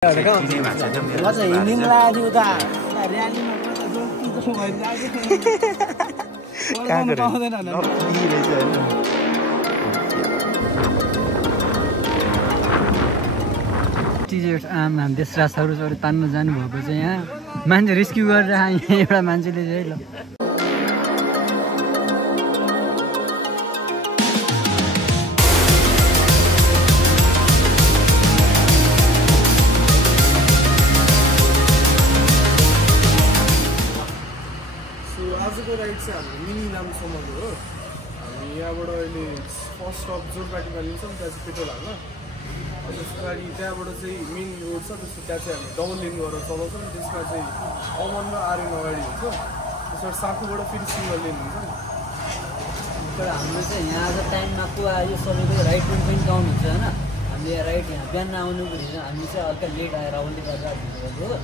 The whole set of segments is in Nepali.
टिजर्स आम देशराजहरू तान्न जानुभएको चाहिँ यहाँ मान्छे रेस्क्यु गरेर आए एउटा मान्छेले चाहिँ ल आजको राइड चाहिँ हाम्रो मिनी इलामसम्मको हो। हामी यहाँबाट अहिले फर्स्ट स्टप जोरपाटीमा लिन्छौँ, त्यहाँ चाहिँ पेट्रोल हाल्न। त्यसको लागि त्यहाँबाट चाहिँ मेन रोड छ, त्यसको त्यहाँ चाहिँ हामी डबल लेन गरेर चलाउँछौँ। त्यसमा चाहिँ अमन र आर्यन अगाडि हुन्छ, त्यसबाट साकुबाट फेरि सिङ्गल लेन हुन्छ। तर हाम्रो चाहिँ यहाँ आज टाइममा को आयो सबैको राइड पनि काउन्ट हुन्छ होइन। हामीले राइड यहाँ बिहान आउनु पर्छ, हामी चाहिँ हल्का लेट आएर आउने गरेर हो।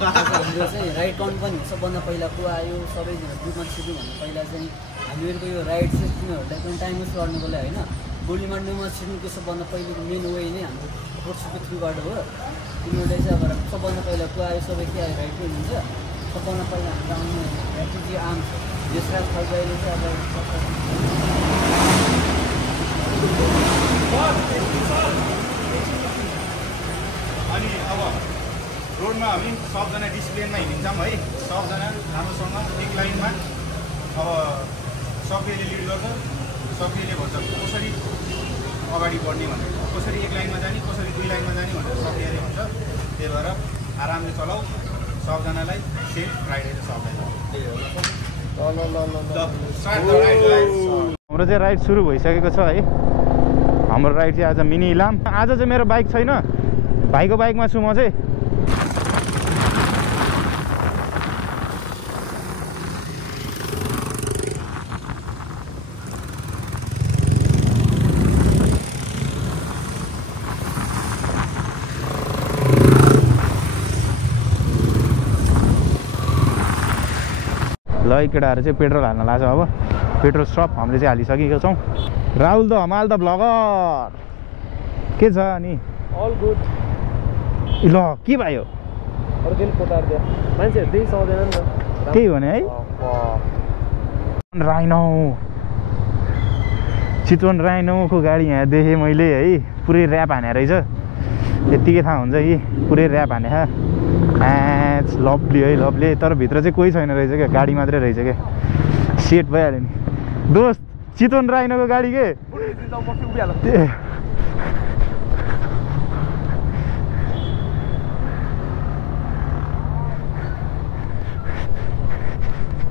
हाम्रो चाहिँ राइड काउन्ट पनि सबभन्दा पहिला को आयो सबैजना ग्रुपमा छिटो भन्नु पहिला चाहिँ हामीहरूको यो राइड चाहिँ तिनीहरूलाई पनि टाइममा लड्नुको लागि होइन। गोलीमाण्डुमा छिर्नुको सबभन्दा पहिलेको मेन वे नै हाम्रो फोर्सको थ्रुबाट हो। तिनीहरूले चाहिँ अब सबभन्दा पहिला को आयो सबै के आयो राइड पनि हुन्छ। सबभन्दा पहिला हाम्रो आउनु एटिजी आम देशराज खर्जाइले चाहिँ अनि अब रोडमा हामी सबजना डिसिप्लिनमा हिँडिन्छौँ है। सबजना राम्रोसँग एक लाइनमा। अब सक्रियले लिड गर्छ, सक्रियले भन्छ कसरी अगाडि बढ्ने भनेर, कसरी एक लाइनमा जाने, कसरी दुई लाइनमा जाने भनेर सक्रियले भन्छ। त्यही भएर आरामले चलाऊ, सबजनालाई सेफ राइड होइन सबैलाई। हाम्रो चाहिँ राइड सुरु भइसकेको छ है। हाम्रो राइड चाहिँ आज मिनी इलाम। आज चाहिँ मेरो बाइक छैन, भाइको बाइकमा छु म चाहिँ। ल केटाहरू चाहिँ पेट्रोल हाल्न लाग्छ। अब पेट्रोल स्टप हामीले चाहिँ हालिसकेको छौँ। Rahul the Hamal the bagger के छ अनि अल गुड। ल के भयो मान्छेहरू त्यही सक्दैन नि त। त्यही भने है। राइनो चितवन राइनोको गाडी यहाँ देखेँ मैले है। पुरै ऱ्याप हाने रहेछ, यत्तिकै थाहा हुन्छ कि पुरै ऱ्याप हाने लभली है लभली। तर भित्र चाहिँ कोही छैन रहेछ क्या, गाडी मात्रै रहेछ क्या। सेट भइहाल्यो नि दोस्त, चितवन राइनोको गाडी के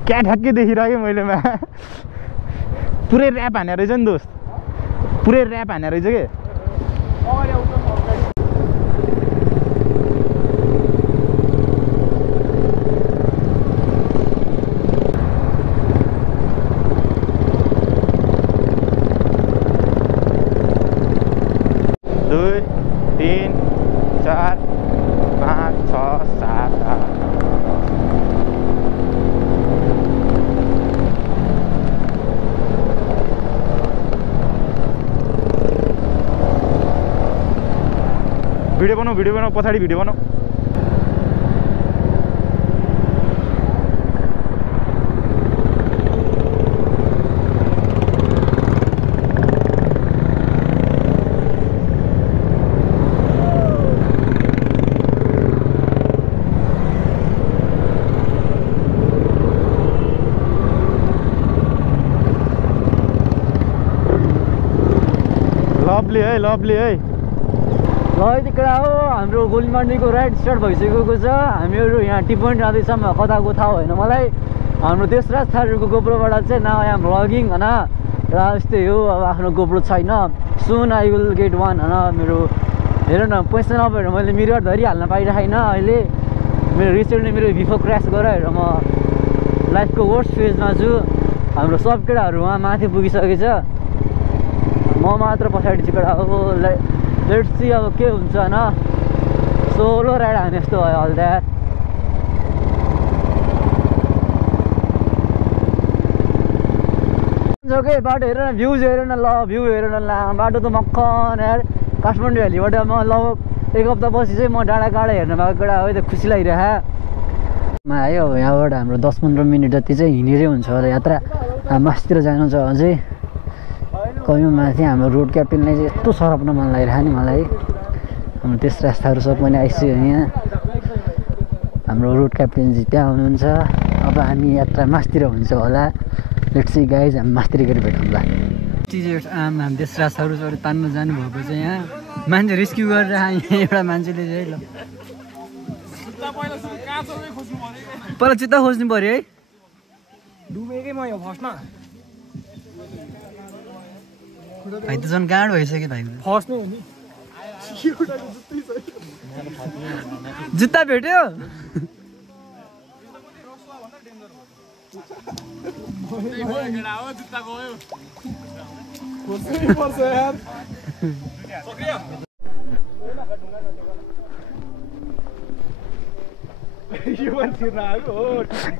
क्या ठ्याक्कै देखिरहेको मैले मा। पुरै ऱ्याप हाने रहेछ नि दोस्त, पुरै ऱ्याप हाने रहेछ के। भिडियो बनाऊ पछाडि भिडियो बनाऊ। लभली है लभली है। यति कुरा हो हाम्रो गोलीमाण्डीको राइड स्टार्ट भइसकेको छ। हामीहरू यहाँ टी पोइन्ट जाँदैछौँ, कताको थाहा होइन मलाई। हाम्रो देशराज थारूको गोप्रोबाट चाहिँ नाउ यहाँ भ्लगिङ होइन र यस्तै हो। अब आफ्नो गोप्रो छैन, सुन आई विल गेट वान होइन। मेरो हेर न पैसा नभएर मैले मिरर धरिहाल्न पाइरहेन अहिले। मेरो रिसेन्टली मेरो भिफो क्रास गरेर म लाइफको वर्स्ट फेजमा छु। हाम्रो सब केटाहरू उहाँ माथि पुगिसकेछ, म मात्र पछाडि चाहिँ केटा हो। लेट्स सी अब के हुन्छ होइन। सोलो राइड हाने जस्तो भयो अल द्याट। के बाटो हेर न, भ्यूज हेर न, ल भ्यू हेर न। ल बाटो त मक्खन यार। काठमाडौँ भ्यालीबाट म लगभग एक हप्तापछि चाहिँ म डाँडा काँडा हेर्न भएको केटा हो त खुसी लागिरह आयो यहाँबाट हाम्रो 10-15 मिनट जति चाहिँ हिँडेरै हुन्छ होला यात्रा मास्तिर जानु छ अझै कयौँ माथि हाम्रो रोड क्याप्टेनले चाहिँ यस्तो सराप्न मन लागिरहेको नि मलाई हाम्रो त्यस रास्ताहरू सब पनि आइसक्यो यहाँ हाम्रो रोड क्याप्टेनजी त्यहाँ हुनुहुन्छ अब हामी यात्रा मास्तिर हुन्छ होला लेट्स सी गाइज हामी मास्तिर गएर भेटौँला हामी त्यस रास्ताहरू चाहिँ तान्न जानुभएको चाहिँ यहाँ मान्छे रेस्क्यु गरेर यहाँ एउटा मान्छेले चाहिँ ल पहिला चित्त खोज्नु पऱ्यो है डुबेकै म यो फर्स्टमा भाइ त झन् गाँडो भइसक्यो भाइ फर्स्टमै हो नि जुत्ता भेट्यो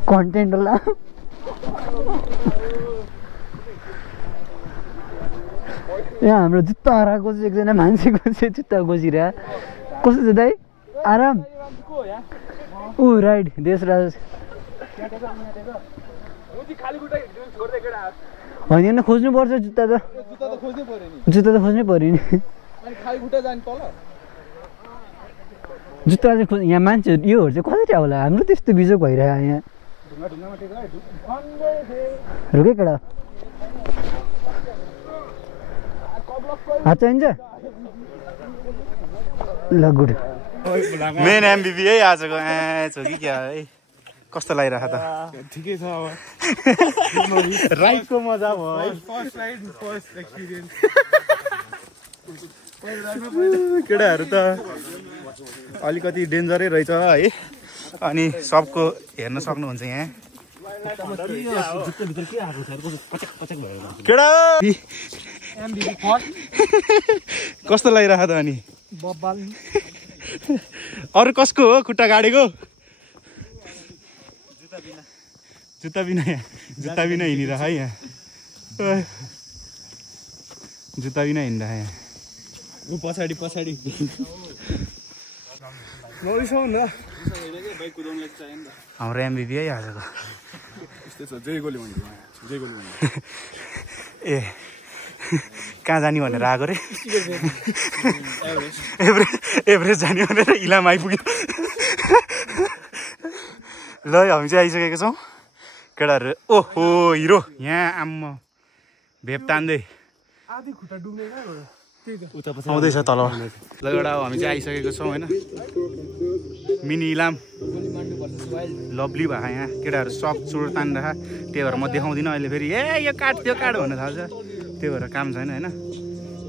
कन्टेन्ट होला यहाँ हाम्रो जुत्ता हराएको चाहिँ एकजना मान्छेको चाहिँ जुत्ता खोजिरह कस्तो छ दाइ आराम ऊ राइट देशराज होइन खोज्नुपर्छ जुत्ता त खोज्नै पऱ्यो नि जुत्ता चाहिँ यहाँ मान्छेहरू योहरू चाहिँ कसरी होला हाम्रो त्यस्तो बिजोग भइरहेको यहाँ रुकै केटा हात चाहिन्छ ल गुड मेन एमबिबी है आजको छ कि क्या है कस्तो लागिरहेको त ठिकै छ अब राइडको मजा भयो है फर्स्ट राइड फर्स्ट एक्सपिरियन्स केटाहरू त अलिकति डेन्जरै रहेछ है अनि सबको हेर्न सक्नुहुन्छ यहाँ केटा कस्तो लागिरहेको त अनि अरू कसको हो खुट्टा गाडेको जुत्ता बिना हिँडिरह है यहाँ जुत्ता बिना हिँडिरह यहाँ पछाडि हाम्रो एमबिबी है आजको ए कहाँ जाने भनेर आएको रे एभरेस्ट जाने भनेर इलाम आइपुग्यो ल हामी चाहिँ आइसकेको छौँ केटाहरू ओहो हिरो यहाँ आम्म भेप तान्दै आधी खुट्टा डुब्ने आउँदैछ तल ल एउटा हामी चाहिँ आइसकेको छौँ होइन मिनी इलाम लभली भएको यहाँ केटाहरू सब चोर तानिरहेको त्यही भएर म देखाउँदिनँ अहिले फेरि ए यो काट त्यो काट भन्नु थाल्छ त्यही भएर काम छैन होइन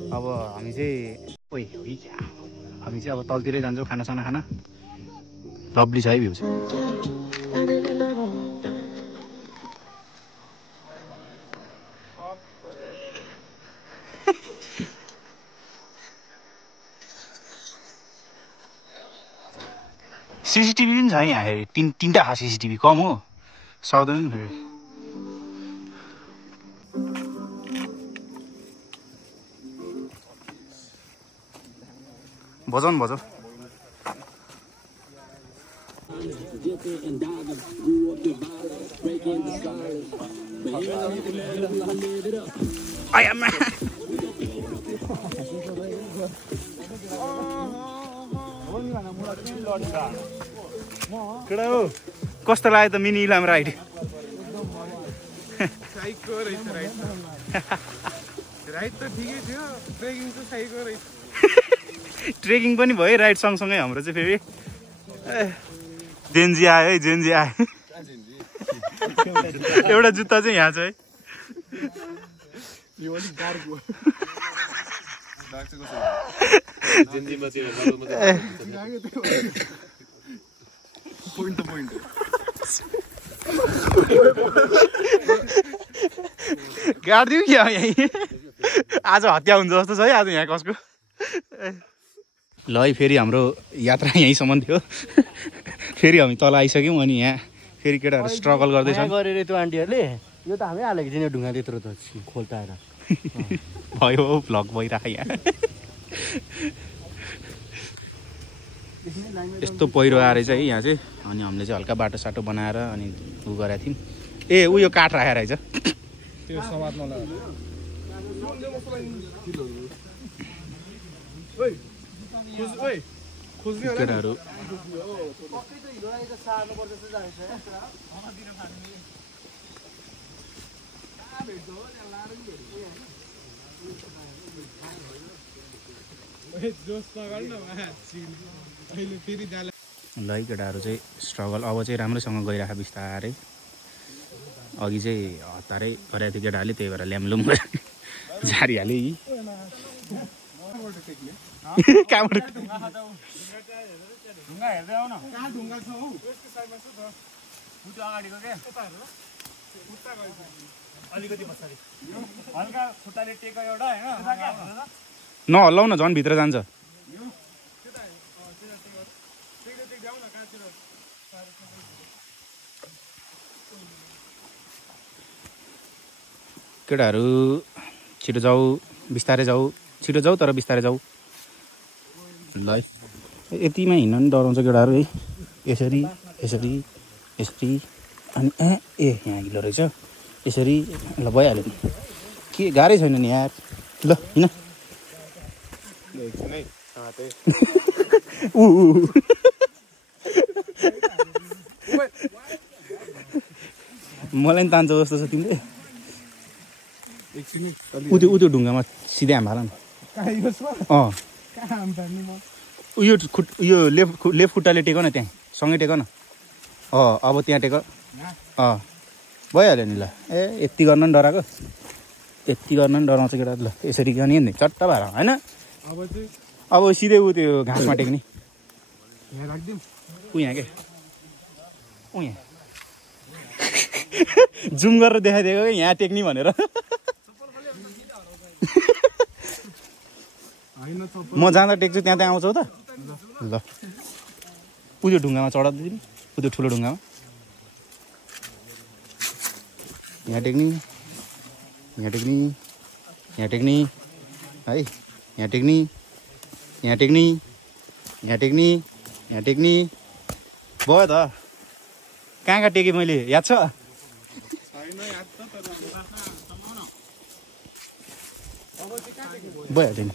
अब हामी चाहिँ हामी चाहिँ अब तलतिरै जान्छौँ खानासाना खाना लभली छ है भ्यू चाहिँ सीसीटीभी पनि छ यहाँ हेरी तीनटा खास सीसीटीभी कम हो साउदैन फेरि बजाउनु बजाउ आयामा केटा हो कस्तो लाग्यो त मिनी इलाम राइड साइको रहेछ राइड त ठिकै थियो ट्रेकिङ त साइको रहेछ ट्रेकिङ पनि भयो राइड सँगसँगै हाम्रो चाहिँ फेरि जेन्जी आयो है जेन्जी आयो एउटा जुत्ता चाहिँ यहाँ छ है यो अलिक डार्क हो गाडिदिउँ कि यहीँ आज हत्या हुन्छ जस्तो छ है आज यहाँ कसको ल है फेरि हाम्रो यात्रा यहीँसम्म थियो फेरि हामी तल आइसक्यौँ अनि यहाँ फेरि केटाहरू स्ट्रगल गर्दैछन् गरेर त्यो आन्टीहरूले यो त हामी हालेको थियौँ ढुङ्गा त्यत्रो त खोल्ताएर भयो भ्लग भइरहेको यहाँ यस्तो पहिरो आएर चाहिँ है यहाँ चाहिँ अनि हामीले चाहिँ हल्का बाटो साटो बनाएर अनि उ गरेको थियौँ ए ऊ यो काठ राखेर रहेछ त्यो समात्न लाग्यो केटाहरू ल है केटाहरू चाहिँ स्ट्रगल अब चाहिँ राम्रोसँग गइरहेको बिस्तारै अघि चाहिँ हतारै गरेको थियो केटाहरूले त्यही भएर ल्यामलुम झारिहाल्यो यी कहाँबाट नहल्लाउ न झन् भित्र जान्छ केटाहरू छिटो जाऊ बिस्तारै जाऊ छिटो जाऊ तर बिस्तारै जाऊ ल है यतिमा हिँड्न नि डराउँछ केटाहरू है यसरी यसरी यसरी अनि ए यहाँ हिलो रहेछ यसरी ल भइहाल्यो नि के गाह्रै छैन नि यार ल हिँड मलाई नि तान्छ जस्तो छ तिमीले उयो ढुङ्गामा सिधै हाम हाल न उयो लेफ्ट खुट्टाले टेक न त्यहाँ सँगै टेक न अब त्यहाँ टेक भइहाल्यो नि ल ए यति गर्न नि डराएको यति गर्न नि डराउँछ केटा ल यसरी गर्ने नि चट्ट भएर होइन अब सिधै ऊ त्यो घाँसमा टेक्ने ऊ यहाँ के ऊ यहाँ जुम गरेर देखाइदिएको कि यहाँ टेक्ने भनेर म जाँदा टेक्छु त्यहाँ आउँछौ त ल उयो ढुङ्गामा चढाइदिनु उयो ठुलो ढुङ्गामा यहाँ टेक्ने यहाँ टेक्ने यहाँ टेक्ने है यहाँ टेक्ने यहाँ टेक्ने यहाँ टेक्ने यहाँ टेक्ने भयो त कहाँ कहाँ टेकेँ मैले याद छ भइहाल्यो नि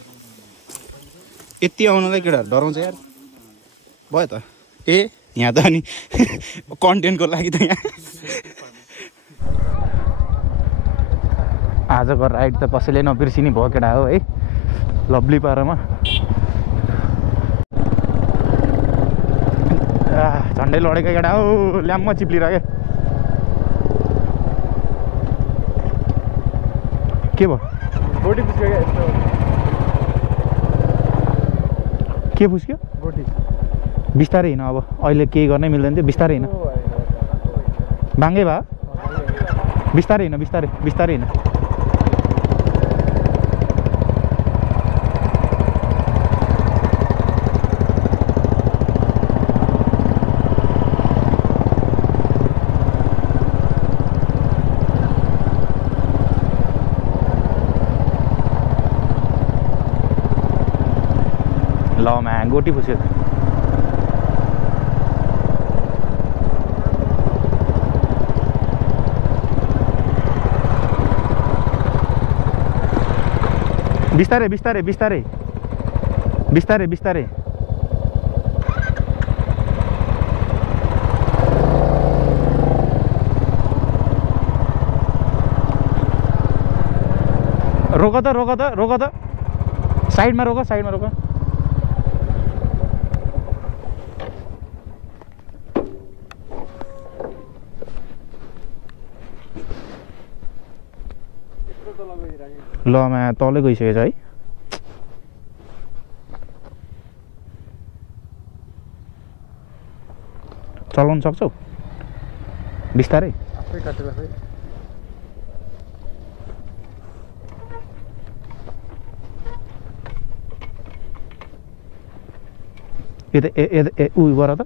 यति आउनलाई केटाहरू डराउँछ यार भयो त ए यहाँ त अनि कन्टेन्टको लागि त यहाँ आजको राइड त कसैले नबिर्सिने भयो केटा हो है लभली पारामा झन्डै लडेको केटा हो ल्याम्म चिप्लिरह्यो के भयो बोटी पुस्क्यो के पुस्क्यो बोटी बिस्तारै हिँड अब अहिले केही गर्नै मिल्दैन थियो बिस्तारै हिँड बाङ्गै भए बिस्तारै हिँड बिस्तारै बिस्तारै हिँड ल म्यान गोटी पुस्यो बिस्तारै बिस्तारै बिस्तारै बिस्तारै बिस्तारै रोक त रोक त रोक त साइडमा रोक साइडमा रोक ल मा तलै गइसकेछ है चलाउन सक्छौ बिस्तारै आफै काटेर खै यो त उयो गर त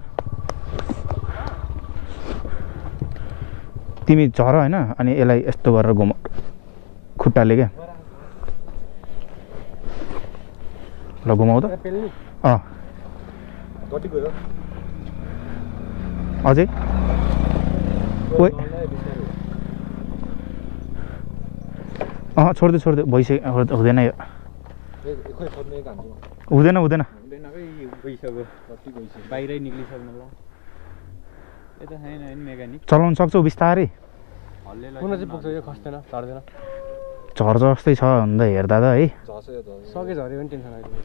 तिमी झर होइन अनि यसलाई यस्तो गरेर घुम खुट्टाले क्या ल घुमाउ त अझै ओइ छोडिदियो भइसक्यो हुँदैन यो हुँदैन बाहिरै निक्लिसक्नु ल यता छैन हैन मेकानिक चलाउन सक्छौ बिस्तारै कुन चाहिँ पुग्छ यो खस्दैन झर्दैन झर्छ जस्तै छ भन्दा हेर्दा त है सके झऱ्यो पनि टेन्सन आइदियो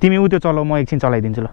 तिमी उ त्यो चलाऊ म एकछिन चलाइदिन्छु ल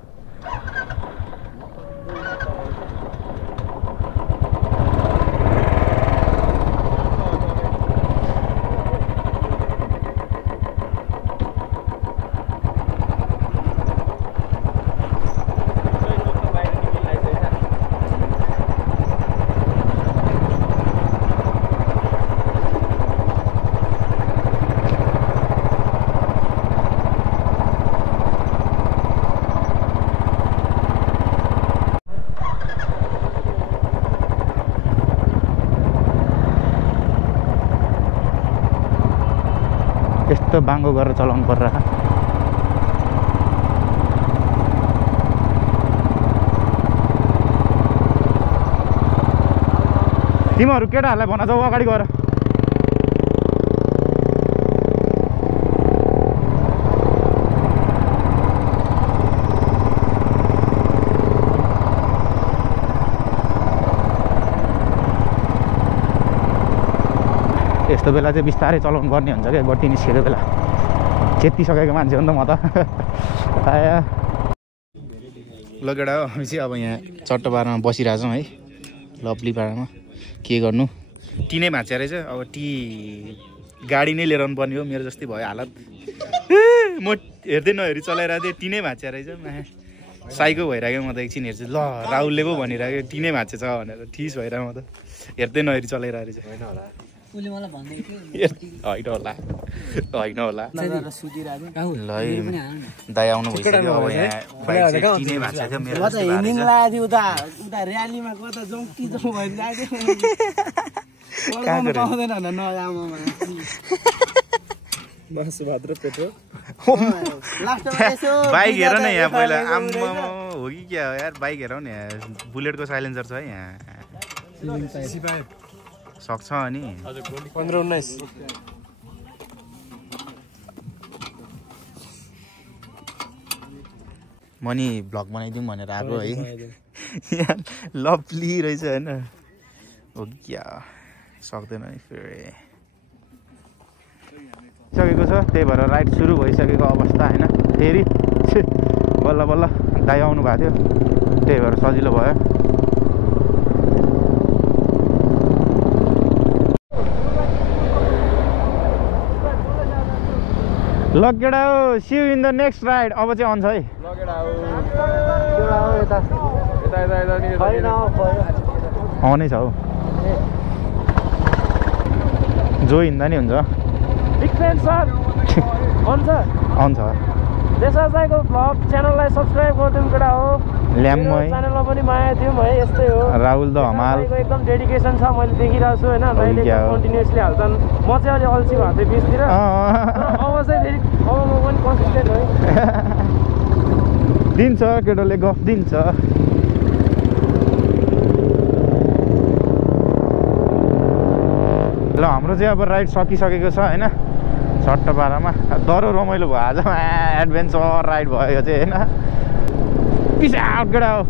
यस्तो बाङ्गो गरेर चलाउनु पर्छ तिमीहरू केटाहरूलाई भन जाऊ अगाडि गएर यस्तो बेला चाहिँ बिस्तारै चलाउनु पर्ने हुन्छ क्या गट्टी निस्केको बेला चेतिसकेको मान्छे हो नि त म त ल केटा हो हामी चाहिँ अब यहाँ चट्टपाडामा बसिरहेछौँ है लभली पाडामा के गर्नु टी नै भाँच्यो रहेछ अब टी गाडी नै लिएर आउनु पर्ने हो मेरो जस्तै भयो हालत म हेर्दै नहेरी चलाइरहेको थिएँ टी नै भाँच्यो रहेछ साइको भइरहेको म त एकछिन हेर्छु ल राहुलले पो भनिरहेको टी नै भाँचेछ भनेर ठिस भइरहेको म त हेर्दै नहेरी चलाइरहेको रहेछ होइन होला दाइ आउनु भइसक्यो अब यहाँ बाइक चाहिँ टी नै भाँचेको थियो मेरो बाइक हेर न यहाँ पहिला आम्मा हो कि क्या हो यार बाइक हेरौ न यहाँ बुलेटको साइलेन्सर छ है यहाँ सक्छ अनि 15-19 म नि भ्लग बनाइदिउँ भनेर आएको है यहाँ लभली रहेछ होइन हो क्या सक्दैन है फेरि सकेको छ त्यही भएर राइड सुरु भइसकेको अवस्था होइन फेरि बल्ल बल्ल दाइ आउनु भएको थियो त्यही भएर सजिलो भयो लगेडा हो see you in the next ride अब चाहिँ आउँछ है आउनै छ हौ जो हिँड्दा नि हुन्छ आउँछ देशको भ्लग च्यानललाई सब्सक्राइब गरिदिउँ केटा हो ल्याम्म है च्यानलमा पनि माया दिउँ है यस्तै हो राहुल द हमाल एकदम डेडिकेसन छ मैले देखिरहेको छु होइन दाइले कन्टिन्युसली हाल्छन् म चाहिँ अलि अल्छी भएको थिएँ बिचतिर अब चाहिँ फेरि अब म पनि कन्सिस्टेन्ट है दिन्छ केटोले गफ दिन्छ ल हाम्रो चाहिँ अब राइड सकिसकेको छ होइन चट्टपाडामा डह्रो रमाइलो भयो आज एडभेन्चर राइड भयो यो चाहिँ होइन पिस आउट केटा हो